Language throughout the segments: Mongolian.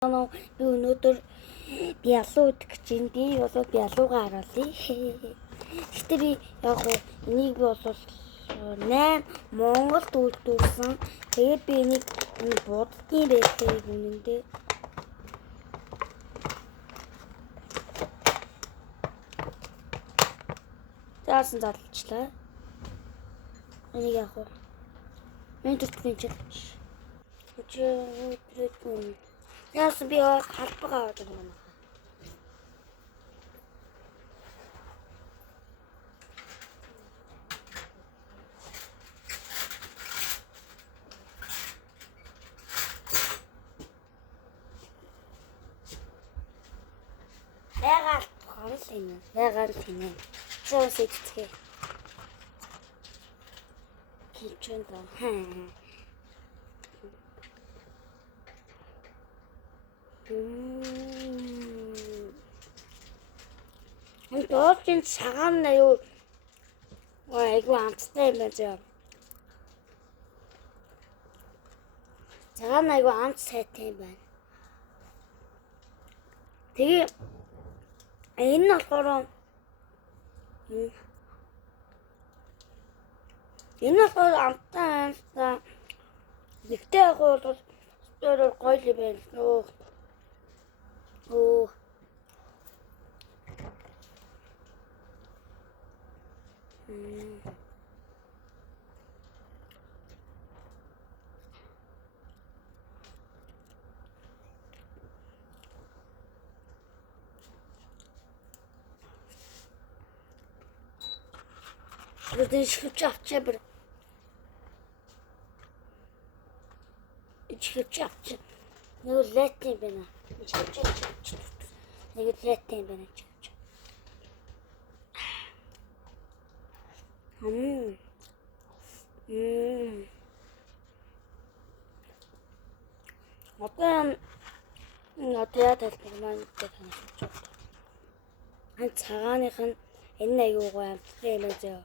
Би өнөөдөр ялуу идэх гэж байна. Би болоод ялуугаа харуулъя. Гэтэ би яг энийг би бол 8 Монголд үйлдвэрсэн. Тэгээд би энийг буддын байлээ үнэндээ. Заасан залчлаа. Энийг яг мен төртгөн чилж. Яасан би халбага аваад байна. Яагаад хонол юм? Яагаад тийм юм? Зөөс идчихээ. Кичэн даа. Доочин цагаан на юу айгу амттай юм байна. Цагаан айгу амт сайтай юм байна. Тэгээ энэ нь болохоор амттай байна. Нэгтэй яг бол өөр гоё юм байна. Оо. Burada çıkacak bir. Çıkacak. Ne lezzetli bana. Çıkacak. Ne lezzetli bana çıkacak. 어때야 됐구만 한 장안에 한 옛날 요거야 그래면서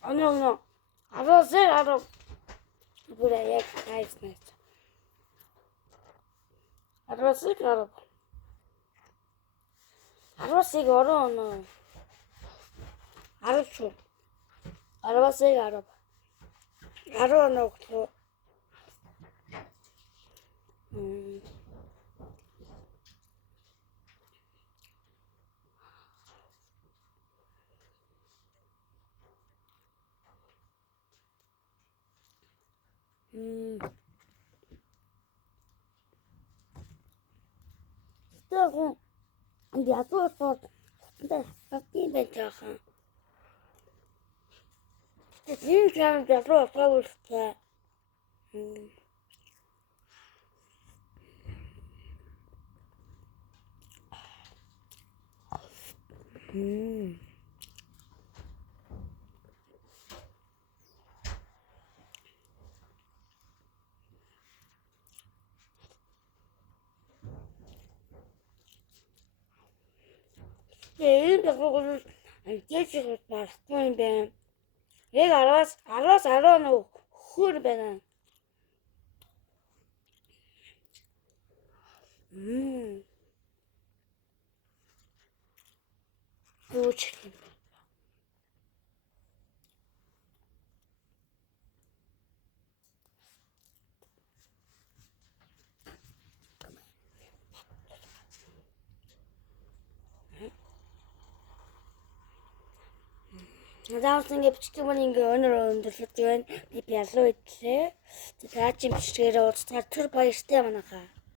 아니요. 알아. 그래, 나이스. 알아. 알았어, 이거 어려워, 너. 알았어. 알아봤어, 이거 알아봐. 알아, 너. Então, e a tua foto? Aqui vai trabalhar. Você já me a tua foto? Ele pegou que passou bem. Ele arroz no juro bem. Puxa. Надаас ингэ бичдэг маань ингэ өнөр өндөрлөж байна. Би ялуу идлээ. Заачим бичгээрээ уулзгаар төр баяртай манайхаа.